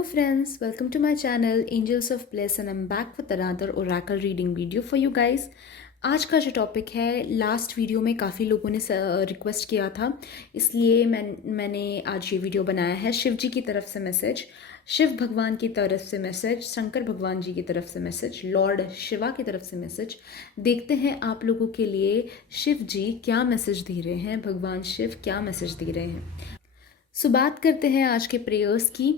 Hello friends, welcome to my channel Angels of Bliss and I'm back with another oracle reading video for you guys. आज का जो topic है, last video में काफ़ी लोगों ने रिक्वेस्ट किया था, इसलिए मैंने आज ये वीडियो बनाया है। शिव जी की तरफ से मैसेज, शिव भगवान की तरफ से मैसेज, शंकर भगवान जी की तरफ से मैसेज, लॉर्ड शिवा की तरफ से मैसेज। देखते हैं आप लोगों के लिए शिव जी क्या मैसेज दे रहे हैं, भगवान शिव क्या मैसेज दे रहे हैं। सो बात करते हैं आज के प्रेयर्स की।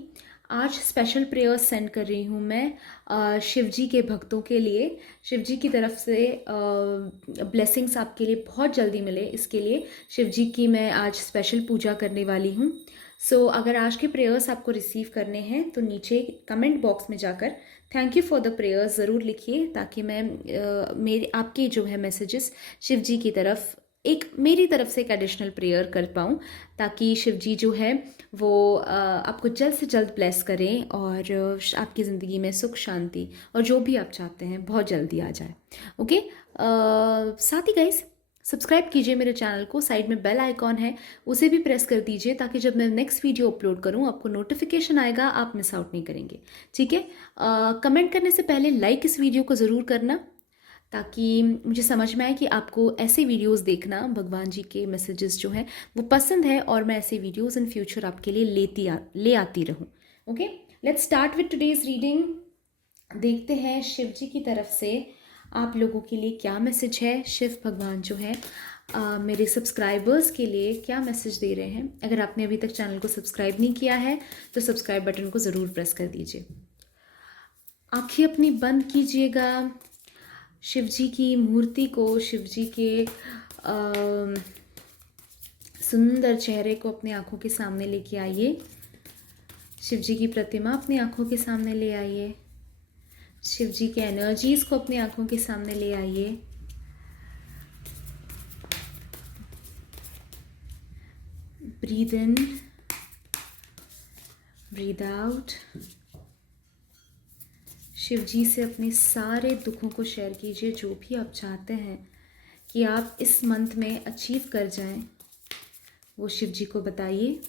आज स्पेशल प्रेयर्स सेंड कर रही हूँ मैं शिव जी के भक्तों के लिए। शिव जी की तरफ से ब्लेसिंग्स आपके लिए बहुत जल्दी मिले, इसके लिए शिव जी की मैं आज स्पेशल पूजा करने वाली हूँ। सो अगर आज के प्रेयर्स आपको रिसीव करने हैं तो नीचे कमेंट बॉक्स में जाकर thank you for the prayers ज़रूर लिखिए, ताकि मैं मेरे आपके जो है मैसेजेस शिव जी की तरफ मेरी तरफ से एक एडिशनल प्रेयर कर पाऊँ, ताकि शिव जी जो है वो आपको जल्द से जल्द ब्लेस करें और आपकी ज़िंदगी में सुख शांति और जो भी आप चाहते हैं बहुत जल्दी आ जाए। ओके, साथ ही गाइस सब्सक्राइब कीजिए मेरे चैनल को, साइड में बेल आइकॉन है उसे भी प्रेस कर दीजिए, ताकि जब मैं नेक्स्ट वीडियो अपलोड करूं आपको नोटिफिकेशन आएगा, आप मिस आउट नहीं करेंगे। ठीक है, कमेंट करने से पहले लाइक इस वीडियो को ज़रूर करना, ताकि मुझे समझ में आए कि आपको ऐसे वीडियोस देखना, भगवान जी के मैसेजेस जो हैं वो पसंद है और मैं ऐसे वीडियोस इन फ्यूचर आपके लिए ले आती रहूं। Okay, let's start with today's reading. देखते हैं शिव जी की तरफ से आप लोगों के लिए क्या मैसेज है। शिव भगवान जो है मेरे सब्सक्राइबर्स के लिए क्या मैसेज दे रहे हैं। अगर आपने अभी तक चैनल को सब्सक्राइब नहीं किया है तो सब्सक्राइब बटन को ज़रूर प्रेस कर दीजिए। आँखें अपनी बंद कीजिएगा, शिव जी की मूर्ति को, शिव जी के सुंदर चेहरे को अपनी आंखों के सामने लेके आइए। शिव जी की प्रतिमा अपनी आंखों के सामने ले आइए। शिव जी के एनर्जीज को अपनी आंखों के सामने ले आइए। Breathe in, breathe out. Shiv ji से अपने सारे दुखों को शेयर कीजिए, जो भी आप चाहते हैं कि आप इस मंथ में अचीव कर जाएं, वो शिव जी को बताइए।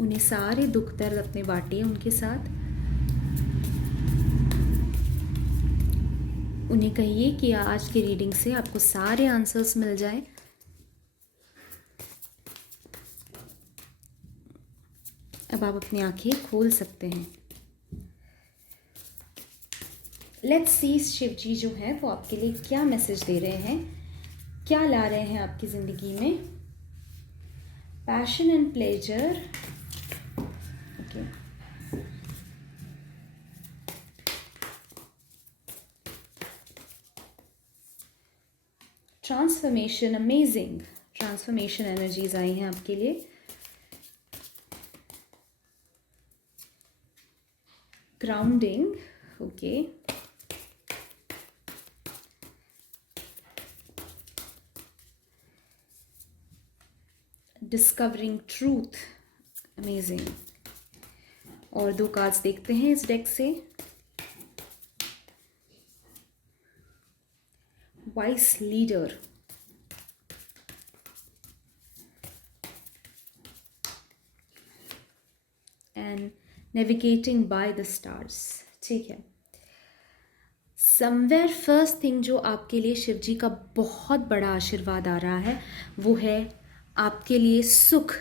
उन्हें सारे दुख दर्द अपने बांटिए उनके साथ। उन्हें कहिए कि आज की रीडिंग से आपको सारे आंसर्स मिल जाए। अब आप अपनी आंखें खोल सकते हैं। लेट्स सी शिव जी जो है वो आपके लिए क्या मैसेज दे रहे हैं, क्या ला रहे हैं आपकी ज़िंदगी में। Passion and pleasure, okay, transformation, amazing transformation energies आई हैं आपके लिए। Grounding, okay, discovering truth, amazing. और दो कार्ड्स देखते हैं इस डेक से। Wise leader, and navigating by the stars. ठीक है, समवेयर फर्स्ट थिंग जो आपके लिए शिव जी का बहुत बड़ा आशीर्वाद आ रहा है वो है आपके लिए सुख।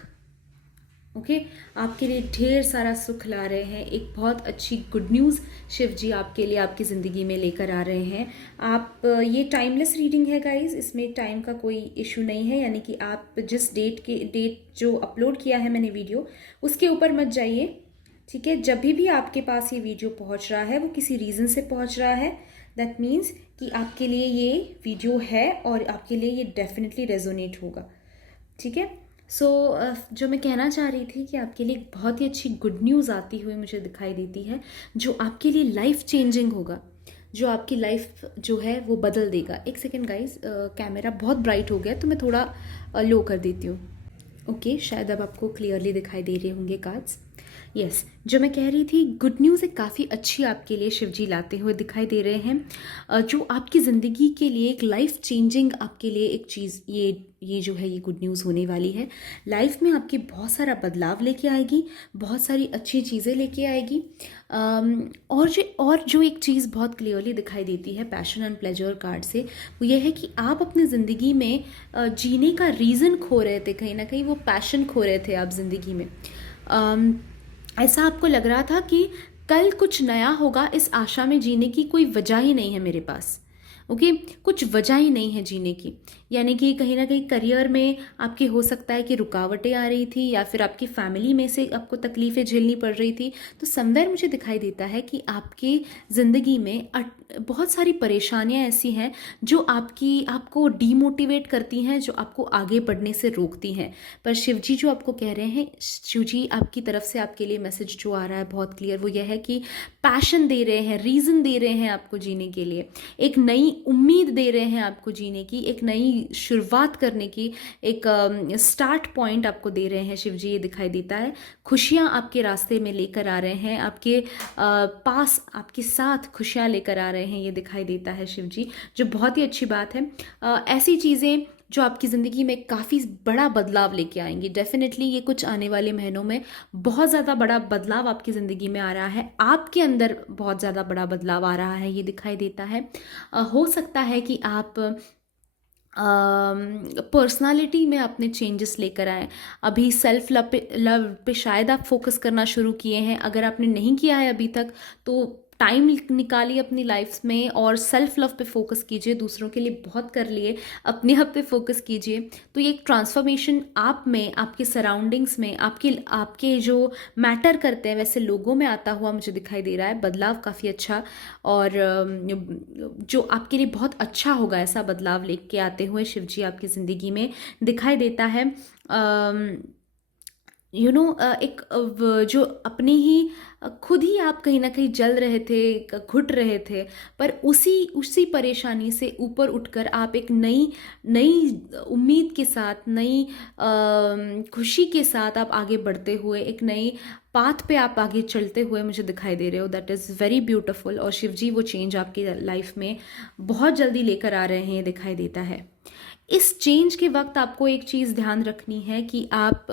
ओके, आपके लिए ढेर सारा सुख ला रहे हैं। एक बहुत अच्छी गुड न्यूज़ शिव जी आपके लिए आपकी ज़िंदगी में लेकर आ रहे हैं। आप ये टाइमलेस रीडिंग है गाइस, इसमें टाइम का कोई इशू नहीं है, यानी कि आप जिस डेट जो अपलोड किया है मैंने वीडियो, उसके ऊपर मत जाइए। ठीक है, जब भी आपके पास ये वीडियो पहुंच रहा है वो किसी रीज़न से पहुंच रहा है। दैट मीन्स कि आपके लिए ये वीडियो है और आपके लिए ये डेफिनेटली रेजोनेट होगा। ठीक है, सो जो मैं कहना चाह रही थी कि आपके लिए बहुत ही अच्छी गुड न्यूज़ आती हुई मुझे दिखाई देती है, जो आपके लिए लाइफ चेंजिंग होगा, जो आपकी लाइफ जो है वो बदल देगा। एक सेकेंड गाइज, कैमरा बहुत ब्राइट हो गया तो मैं थोड़ा लो कर देती हूँ। ओके, शायद अब आपको क्लियरली दिखाई दे रहे होंगे कार्ड्स। यस, जो मैं कह रही थी, गुड न्यूज़ एक काफ़ी अच्छी आपके लिए शिव जी लाते हुए दिखाई दे रहे हैं, जो आपकी ज़िंदगी के लिए एक लाइफ चेंजिंग आपके लिए एक चीज़, ये जो है ये गुड न्यूज़ होने वाली है। लाइफ में आपके बहुत सारा बदलाव लेके आएगी, बहुत सारी अच्छी चीज़ें लेके आएगी। और जो एक चीज़ बहुत क्लियरली दिखाई देती है पैशन एंड प्लेजर कार्ड से, वो ये है कि आप अपनी ज़िंदगी में जीने का रीज़न खो रहे थे, कहीं ना कहीं वो पैशन खो रहे थे आप ज़िंदगी में। अम, ऐसा आपको लग रहा था कि कल कुछ नया होगा, इस आशा में जीने की कोई वजह ही नहीं है मेरे पास। ओके, कुछ वजह ही नहीं है जीने की। यानी कि कहीं ना कहीं करियर में आपके हो सकता है कि रुकावटें आ रही थी, या फिर आपकी फैमिली में से आपको तकलीफ़ें झेलनी पड़ रही थी। तो समवेयर मुझे दिखाई देता है कि आपकी ज़िंदगी में बहुत सारी परेशानियां ऐसी हैं जो आपको डीमोटिवेट करती हैं, जो आपको आगे बढ़ने से रोकती हैं। पर शिव जी जो आपको कह रहे हैं, शिव जी आपकी तरफ से आपके लिए मैसेज जो आ रहा है बहुत क्लियर, वो यह है कि पैशन दे रहे हैं, रीज़न दे रहे हैं आपको जीने के लिए, एक नई उम्मीद दे रहे हैं आपको जीने की, एक नई शुरुआत करने की, एक स्टार्ट पॉइंट आपको दे रहे हैं शिव जी, ये दिखाई देता है। खुशियाँ आपके रास्ते में लेकर आ रहे हैं, आपके पास आपके साथ खुशियाँ लेकर आ रहे हैं, ये दिखाई देता है शिव जी, जो बहुत ही अच्छी बात है। ऐसी चीज़ें जो आपकी ज़िंदगी में काफ़ी बड़ा बदलाव लेके आएंगी। डेफिनेटली ये कुछ आने वाले महीनों में बहुत ज़्यादा बड़ा बदलाव आपकी ज़िंदगी में आ रहा है, आपके अंदर बहुत ज़्यादा बड़ा बदलाव आ रहा है, ये दिखाई देता है। हो सकता है कि आप पर्सनालिटी में अपने चेंजेस लेकर आए। अभी सेल्फ लव पे शायद आप फोकस करना शुरू किए हैं। अगर आपने नहीं किया है अभी तक, तो टाइम निकालिए अपनी लाइफ में और सेल्फ लव पे फोकस कीजिए। दूसरों के लिए बहुत कर लिए, अपने आप पे फोकस कीजिए। तो ये एक ट्रांसफॉर्मेशन आप में, आपके सराउंडिंग्स में, आपके आपके जो मैटर करते हैं वैसे लोगों में आता हुआ मुझे दिखाई दे रहा है। बदलाव काफ़ी अच्छा, और जो आपके लिए बहुत अच्छा होगा, ऐसा बदलाव लेके आते हुए शिव जी आपकी ज़िंदगी में दिखाई देता है। एक जो अपने ही खुद ही आप कहीं ना कहीं जल रहे थे, घुट रहे थे, पर उसी उसी परेशानी से ऊपर उठकर आप एक नई नई उम्मीद के साथ, नई खुशी के साथ आप आगे बढ़ते हुए एक नई पाथ पे आप आगे चलते हुए मुझे दिखाई दे रहे हो। That is very beautiful. और शिव जी वो चेंज आपकी लाइफ में बहुत जल्दी लेकर आ रहे हैं, ये दिखाई देता है। इस चेंज के वक्त आपको एक चीज़ ध्यान रखनी है कि आप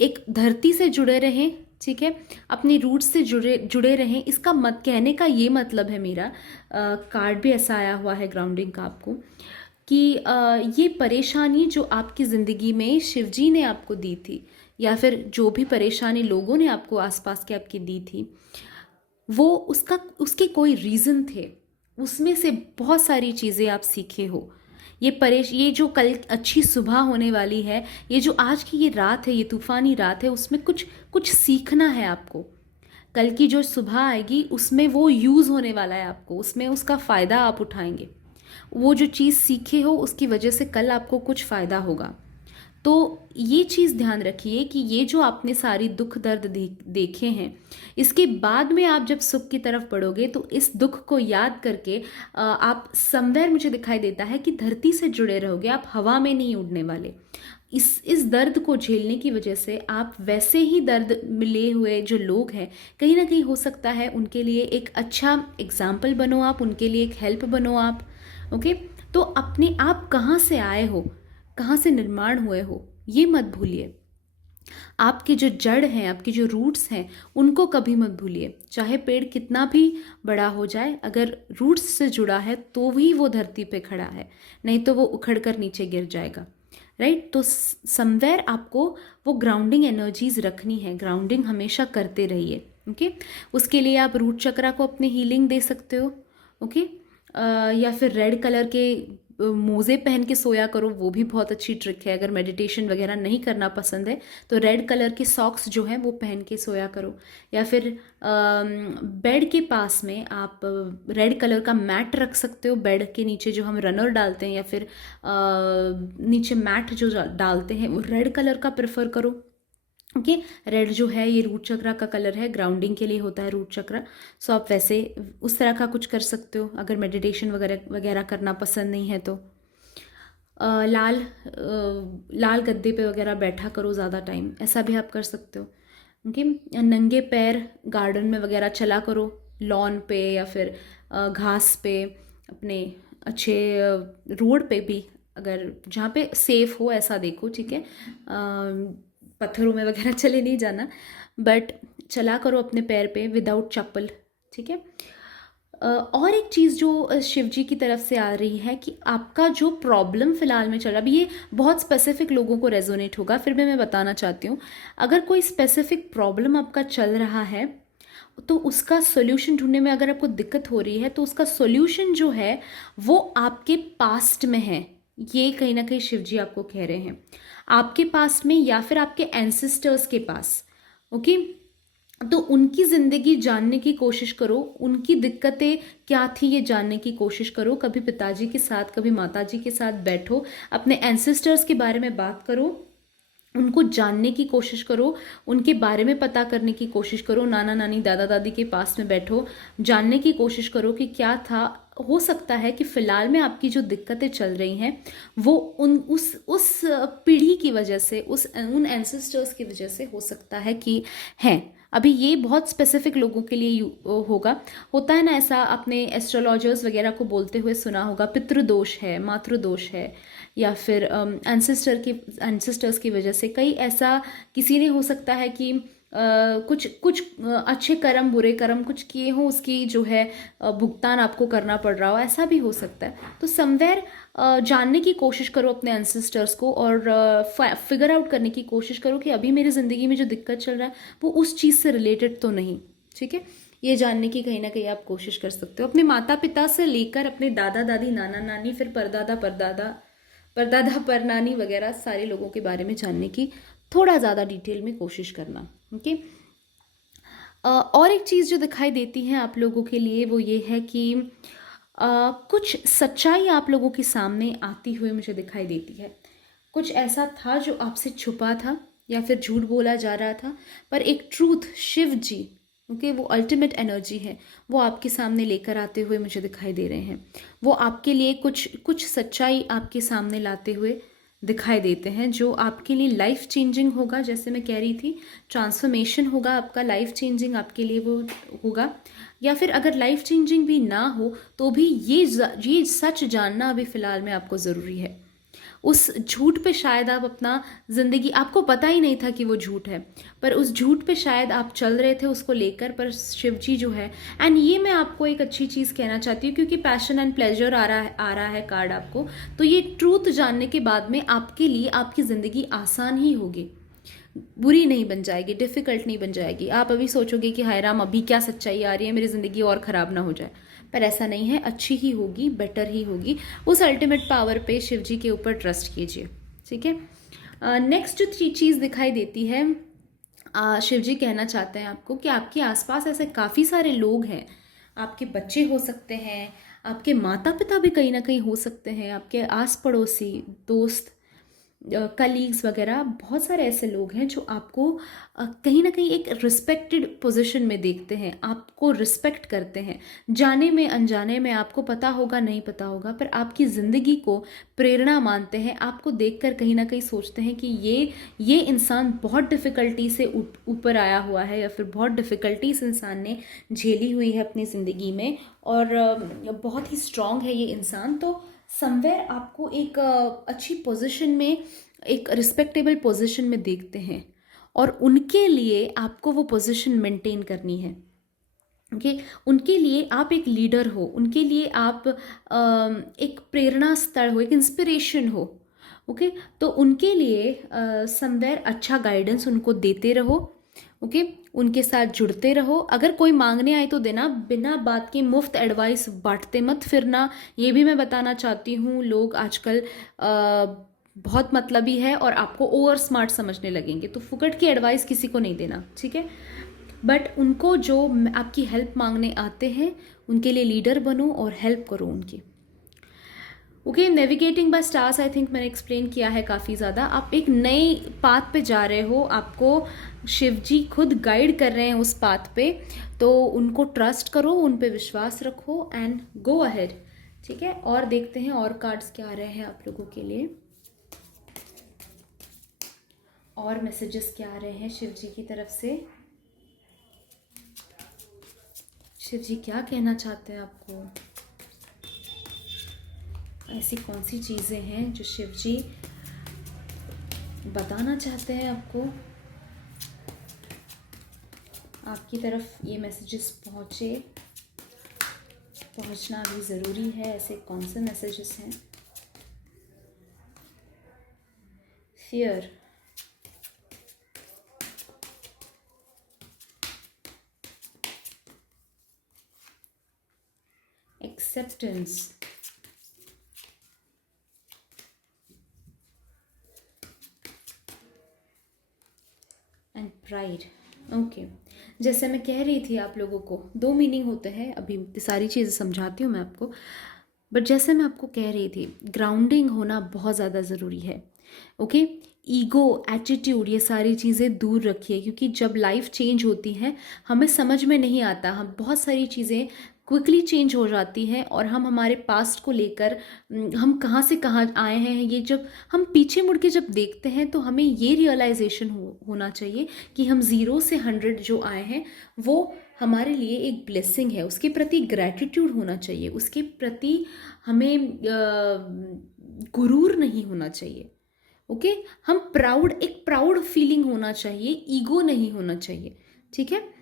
एक धरती से जुड़े रहें, ठीक है, अपनी रूट से जुड़े जुड़े रहें। इसका कहने का ये मतलब है मेरा, कार्ड भी ऐसा आया हुआ है ग्राउंडिंग का आपको, कि ये परेशानी जो आपकी ज़िंदगी में शिवजी ने आपको दी थी, या फिर जो भी परेशानी लोगों ने आपको आसपास के आपकी दी थी, वो उसके कोई रीज़न थे। उसमें से बहुत सारी चीज़ें आप सीखे हो। ये जो कल अच्छी सुबह होने वाली है, ये जो आज की ये रात है, ये तूफ़ानी रात है, उसमें कुछ कुछ सीखना है आपको। कल की जो सुबह आएगी उसमें वो यूज़ होने वाला है आपको, उसमें उसका फ़ायदा आप उठाएंगे। वो जो चीज़ सीखे हो उसकी वजह से कल आपको कुछ फ़ायदा होगा। तो ये चीज़ ध्यान रखिए कि ये जो आपने सारी दुख दर्द देखे हैं, इसके बाद में आप जब सुख की तरफ बढ़ोगे तो इस दुख को याद करके आप समवेयर, मुझे दिखाई देता है कि धरती से जुड़े रहोगे, आप हवा में नहीं उड़ने वाले। इस दर्द को झेलने की वजह से आप वैसे ही दर्द मिले हुए जो लोग हैं, कहीं ना कहीं हो सकता है उनके लिए एक अच्छा एग्जाम्पल बनो आप, उनके लिए एक हेल्प बनो आप। ओके, तो अपने आप कहाँ से आए हो, कहाँ से निर्माण हुए हो, ये मत भूलिए। आपके जो जड़ हैं, आपके जो रूट्स हैं, उनको कभी मत भूलिए। चाहे पेड़ कितना भी बड़ा हो जाए, अगर रूट्स से जुड़ा है तो भी वो धरती पे खड़ा है, नहीं तो वो उखड़ कर नीचे गिर जाएगा। राइट, तो समवेयर आपको वो ग्राउंडिंग एनर्जीज रखनी है, ग्राउंडिंग हमेशा करते रहिए। ओके, उसके लिए आप रूट चक्रा को अपने हीलिंग दे सकते हो। ओके, या फिर रेड कलर के मोज़े पहन के सोया करो, वो भी बहुत अच्छी ट्रिक है। अगर मेडिटेशन वगैरह नहीं करना पसंद है तो रेड कलर के सॉक्स जो हैं वो पहन के सोया करो। या फिर बेड के पास में आप रेड कलर का मैट रख सकते हो। बेड के नीचे जो हम रनर डालते हैं या फिर नीचे मैट जो डालते हैं वो रेड कलर का प्रेफर करो। ओके, रेड जो है ये रूट चक्रा का कलर है, ग्राउंडिंग के लिए होता है रूट चक्रा। सो आप वैसे उस तरह का कुछ कर सकते हो अगर मेडिटेशन वगैरह वगैरह करना पसंद नहीं है तो। लाल गद्दे पे वगैरह बैठा करो ज़्यादा टाइम, ऐसा भी आप कर सकते हो। ओके। नंगे पैर गार्डन में वगैरह चला करो, लॉन पे या फिर घास पे, अपने अच्छे रोड पे भी, अगर जहाँ पे सेफ हो ऐसा देखो, ठीक है। पत्थरों में वगैरह चले नहीं जाना, बट चला करो अपने पैर पे विदाउट चप्पल, ठीक है। और एक चीज़ जो शिव जी की तरफ से आ रही है कि आपका जो प्रॉब्लम फ़िलहाल में चल रहा है, अभी ये बहुत स्पेसिफिक लोगों को रेजोनेट होगा, फिर भी मैं बताना चाहती हूँ। अगर कोई स्पेसिफिक प्रॉब्लम आपका चल रहा है तो उसका सोल्यूशन ढूंढने में अगर आपको दिक्कत हो रही है तो उसका सोल्यूशन जो है वो आपके पास्ट में है। ये कहीं ना कहीं शिव जी आपको कह रहे हैं, आपके पास में या फिर आपके एंसेस्टर्स के पास। ओके, तो उनकी ज़िंदगी जानने की कोशिश करो, उनकी दिक्कतें क्या थी ये जानने की कोशिश करो। कभी पिताजी के साथ, कभी माताजी के साथ बैठो, अपने एंसेस्टर्स के बारे में बात करो, उनको जानने की कोशिश करो, उनके बारे में पता करने की कोशिश करो। नाना नानी दादा दादी के पास में बैठो, जानने की कोशिश करो कि क्या था। हो सकता है कि फ़िलहाल में आपकी जो दिक्कतें चल रही हैं वो उस पीढ़ी की वजह से, उन एंसेस्टर्स की वजह से हो सकता है कि हैं। अभी ये बहुत स्पेसिफिक लोगों के लिए होगा। होता है ना ऐसा, आपने एस्ट्रोलॉजर्स वगैरह को बोलते हुए सुना होगा, पितृदोष है, मातृदोष है, या फिर एंसेस्टर्स की वजह से कई ऐसा किसी ने हो सकता है कि कुछ कुछ अच्छे कर्म बुरे कर्म कुछ किए हों, उसकी जो है भुगतान आपको करना पड़ रहा हो, ऐसा भी हो सकता है। तो समवेयर जानने की कोशिश करो अपने एंसेस्टर्स को, और फिगर आउट करने की कोशिश करो कि अभी मेरी ज़िंदगी में जो दिक्कत चल रहा है वो उस चीज़ से रिलेटेड तो नहीं, ठीक है। ये जानने की कहीं ना कहीं आप कोशिश कर सकते हो। अपने माता पिता से लेकर अपने दादा दादी, नाना नानी, फिर परदादा परदादा, परदादा परनानी वगैरह सारे लोगों के बारे में जानने की थोड़ा ज़्यादा डिटेल में कोशिश करना, ओके। और एक चीज़ जो दिखाई देती है आप लोगों के लिए वो ये है कि कुछ सच्चाई आप लोगों के सामने आती हुई मुझे दिखाई देती है। कुछ ऐसा था जो आपसे छुपा था या फिर झूठ बोला जा रहा था, पर एक ट्रूथ शिव जी, ओके, वो अल्टीमेट एनर्जी है, वो आपके सामने लेकर आते हुए मुझे दिखाई दे रहे हैं। वो आपके लिए कुछ कुछ सच्चाई आपके सामने लाते हुए दिखाई देते हैं जो आपके लिए लाइफ चेंजिंग होगा। जैसे मैं कह रही थी, ट्रांसफॉर्मेशन होगा आपका, लाइफ चेंजिंग आपके लिए वो होगा। या फिर अगर लाइफ चेंजिंग भी ना हो तो भी ये सच जानना अभी फ़िलहाल में आपको ज़रूरी है। उस झूठ पे शायद आप अपना ज़िंदगी, आपको पता ही नहीं था कि वो झूठ है, पर उस झूठ पे शायद आप चल रहे थे उसको लेकर, पर शिव जी जो है, एंड ये मैं आपको एक अच्छी चीज़ कहना चाहती हूँ क्योंकि पैशन एंड प्लेजर आ रहा है कार्ड आपको, तो ये ट्रूथ जानने के बाद में आपके लिए आपकी ज़िंदगी आसान ही होगी, बुरी नहीं बन जाएगी, डिफ़िकल्ट नहीं बन जाएगी। आप अभी सोचोगे कि हाय राम अभी क्या सच्चाई आ रही है, मेरी ज़िंदगी और ख़राब ना हो जाए, पर ऐसा नहीं है, अच्छी ही होगी, बेटर ही होगी। उस अल्टीमेट पावर पे शिव जी के ऊपर ट्रस्ट कीजिए, ठीक है। नेक्स्ट जो चीज़ दिखाई देती है, शिव जी कहना चाहते हैं आपको कि आपके आसपास ऐसे काफ़ी सारे लोग हैं, आपके बच्चे हो सकते हैं, आपके माता पिता भी कहीं ना कहीं हो सकते हैं, आपके आस पड़ोसी, दोस्त, कलीग्स वगैरह, बहुत सारे ऐसे लोग हैं जो आपको कहीं ना कहीं एक रिस्पेक्टेड पोजीशन में देखते हैं, आपको रिस्पेक्ट करते हैं। जाने में अनजाने में, आपको पता होगा नहीं पता होगा, पर आपकी ज़िंदगी को प्रेरणा मानते हैं। आपको देखकर कहीं ना कहीं सोचते हैं कि ये इंसान बहुत डिफ़िकल्टी से ऊपर आया हुआ है, या फिर बहुत डिफ़िकल्टी इस इंसान ने झेली हुई है अपनी ज़िंदगी में, और बहुत ही स्ट्रांग है ये इंसान। तो समवेयर आपको एक अच्छी पोजीशन में, एक रिस्पेक्टेबल पोजीशन में देखते हैं, और उनके लिए आपको वो पोजीशन मेंटेन करनी है, ओके। उनके लिए आप एक लीडर हो, उनके लिए आप एक प्रेरणा स्थल हो, एक इंस्पिरेशन हो, ओके। तो उनके लिए समवेयर अच्छा गाइडेंस उनको देते रहो, ओके। उनके साथ जुड़ते रहो। अगर कोई मांगने आए तो देना, बिना बात के मुफ्त एडवाइस बांटते मत फिरना। ये भी मैं बताना चाहती हूँ, लोग आजकल बहुत मतलबी है और आपको ओवर स्मार्ट समझने लगेंगे, तो फुकट की एडवाइस किसी को नहीं देना, ठीक है। बट उनको जो आपकी हेल्प मांगने आते हैं उनके लिए लीडर बनो और हेल्प करो उनकी, okay. Navigating by stars, I think मैंने एक्सप्लेन किया है काफ़ी ज़्यादा। आप एक नए पाथ पे जा रहे हो, आपको शिव जी खुद गाइड कर रहे हैं उस पाथ पे, तो उनको ट्रस्ट करो, उन पे विश्वास रखो एंड गो अहेड, ठीक है। और देखते हैं और कार्ड्स क्या आ रहे हैं आप लोगों के लिए, और मैसेजेस क्या आ रहे हैं शिव जी की तरफ से। शिव जी क्या कहना चाहते हैं आपको? ऐसी कौन सी चीज़ें हैं जो शिव जी बताना चाहते हैं आपको? आपकी तरफ ये मैसेजेस पहुंचना भी ज़रूरी है। ऐसे कौन से मैसेजेस हैं? Fear, acceptance, and pride. Okay, जैसे मैं कह रही थी आप लोगों को, दो मीनिंग होते हैं। अभी सारी चीज़ें समझाती हूँ मैं आपको, बट जैसे मैं आपको कह रही थी, ग्राउंडिंग होना बहुत ज़्यादा ज़रूरी है। ओके, ईगो, एटीट्यूड, ये सारी चीज़ें दूर रखिए, क्योंकि जब लाइफ चेंज होती है हमें समझ में नहीं आता। हम बहुत सारी चीज़ें क्विकली चेंज हो जाती हैं और हम हमारे पास्ट को लेकर हम कहाँ से कहाँ आए हैं, ये जब हम पीछे मुड़ के जब देखते हैं तो हमें ये रियलाइजेशन होना चाहिए कि हम 0 से 100 जो आए हैं वो हमारे लिए एक ब्लेसिंग है। उसके प्रति ग्रैटिट्यूड होना चाहिए, उसके प्रति हमें गुरूर नहीं होना चाहिए। ओके, हम प्राउड, एक प्राउड फीलिंग होना चाहिए, ईगो नहीं होना चाहिए। ठीक है,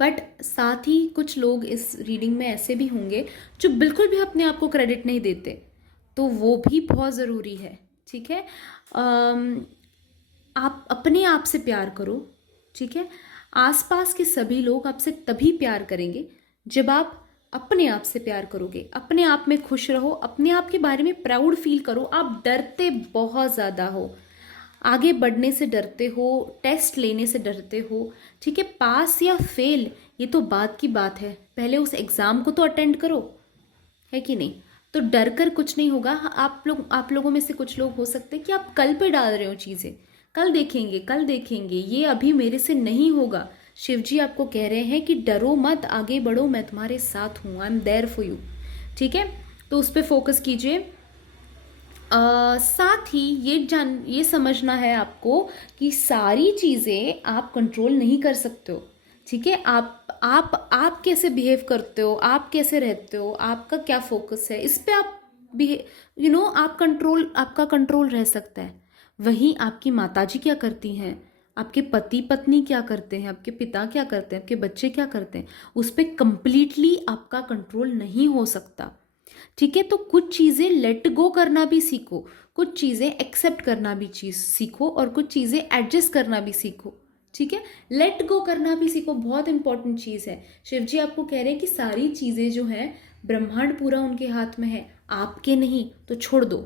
बट साथ ही कुछ लोग इस रीडिंग में ऐसे भी होंगे जो बिल्कुल भी अपने आप को क्रेडिट नहीं देते, तो वो भी बहुत ज़रूरी है। ठीक है, आप अपने आप से प्यार करो। ठीक है, आसपास के सभी लोग आपसे तभी प्यार करेंगे जब आप अपने आप से प्यार करोगे। अपने आप में खुश रहो, अपने आप के बारे में प्राउड फील करो। आप डरते बहुत ज़्यादा हो, आगे बढ़ने से डरते हो, टेस्ट लेने से डरते हो। ठीक है, पास या फेल ये तो बाद की बात है, पहले उस एग्ज़ाम को तो अटेंड करो, है कि नहीं? तो डर कर कुछ नहीं होगा। आप लोगों में से कुछ लोग हो सकते हैं कि आप कल पे डाल रहे हो चीज़ें, कल देखेंगे, कल देखेंगे, ये अभी मेरे से नहीं होगा। शिव जी आपको कह रहे हैं कि डरो मत, आगे बढ़ो, मैं तुम्हारे साथ हूँ, I am there for you. ठीक है, तो उस पर फोकस कीजिए। साथ ही ये समझना है आपको कि सारी चीज़ें आप कंट्रोल नहीं कर सकते हो। ठीक है, आप कैसे बिहेव करते हो, आप कैसे रहते हो, आपका क्या फोकस है, इस पे आप आपका कंट्रोल रह सकता है। वहीं आपकी माताजी क्या करती हैं, आपके पति पत्नी क्या करते हैं, आपके पिता क्या करते हैं, आपके बच्चे क्या करते हैं, उस पर कंप्लीटली आपका कंट्रोल नहीं हो सकता। ठीक है, तो कुछ चीज़ें लेट गो करना भी सीखो, कुछ चीज़ें एक्सेप्ट करना भी सीखो, और कुछ चीज़ें एडजस्ट करना भी सीखो। ठीक है, लेट गो करना भी सीखो, बहुत इंपॉर्टेंट चीज़ है। शिव जी आपको कह रहे हैं कि सारी चीज़ें जो हैं, ब्रह्मांड पूरा उनके हाथ में है, आपके नहीं, तो छोड़ दो।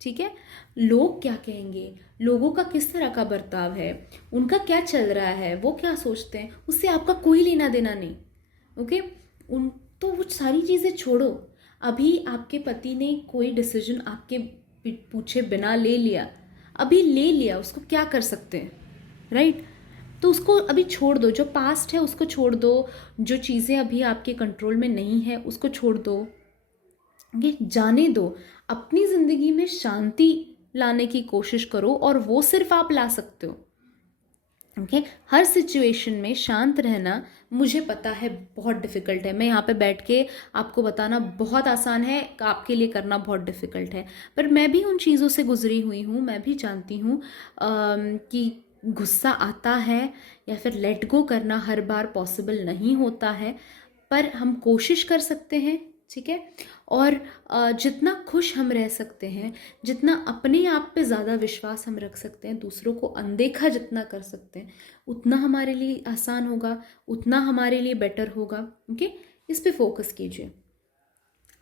ठीक है, लोग क्या कहेंगे, लोगों का किस तरह का बर्ताव है, उनका क्या चल रहा है, वो क्या सोचते हैं, उससे आपका कोई लेना देना नहीं। ओके, उन तो वो सारी चीज़ें छोड़ो। अभी आपके पति ने कोई डिसीजन आपके पूछे बिना ले लिया, अभी ले लिया, उसको क्या कर सकते हैं, राइट? तो उसको अभी छोड़ दो, जो पास्ट है उसको छोड़ दो, जो चीज़ें अभी आपके कंट्रोल में नहीं है उसको छोड़ दो, ये जाने दो। अपनी ज़िंदगी में शांति लाने की कोशिश करो, और वो सिर्फ आप ला सकते हो। ओके, हर सिचुएशन में शांत रहना मुझे पता है बहुत डिफ़िकल्ट है। मैं यहाँ पे बैठ के आपको बताना बहुत आसान है, आपके लिए करना बहुत डिफ़िकल्ट है, पर मैं भी उन चीज़ों से गुजरी हुई हूँ। मैं भी जानती हूँ कि गुस्सा आता है या फिर लेट गो करना हर बार पॉसिबल नहीं होता है, पर हम कोशिश कर सकते हैं। ठीक है, और जितना खुश हम रह सकते हैं, जितना अपने आप पे ज़्यादा विश्वास हम रख सकते हैं, दूसरों को अनदेखा जितना कर सकते हैं, उतना हमारे लिए आसान होगा, उतना हमारे लिए बेटर होगा। ओके, इस पे फोकस कीजिए।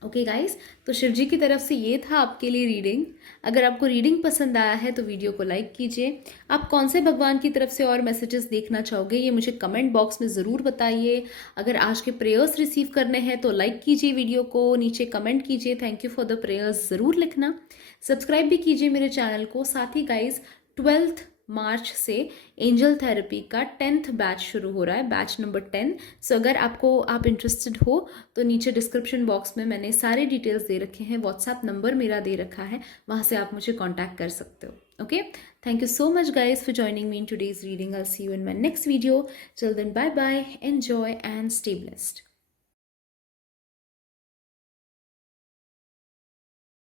ओके गाइस, तो शिव जी की तरफ से ये था आपके लिए रीडिंग। अगर आपको रीडिंग पसंद आया है तो वीडियो को लाइक कीजिए। आप कौन से भगवान की तरफ से और मैसेजेस देखना चाहोगे ये मुझे कमेंट बॉक्स में ज़रूर बताइए। अगर आज के प्रेयर्स रिसीव करने हैं तो लाइक कीजिए वीडियो को, नीचे कमेंट कीजिए thank you for the prayers ज़रूर लिखना। सब्सक्राइब भी कीजिए मेरे चैनल को। साथ ही गाइज 12th मार्च से एंजल थेरेपी का 10th बैच शुरू हो रहा है, बैच नंबर 10। सो अगर आप इंटरेस्टेड हो तो नीचे डिस्क्रिप्शन बॉक्स में मैंने सारे डिटेल्स दे रखे हैं, व्हाट्सएप नंबर मेरा दे रखा है, वहाँ से आप मुझे कॉन्टैक्ट कर सकते हो। Okay, thank you so much guys for joining me in today's reading. I'll see you in my next video. Till then, bye bye, enjoy and stay blessed.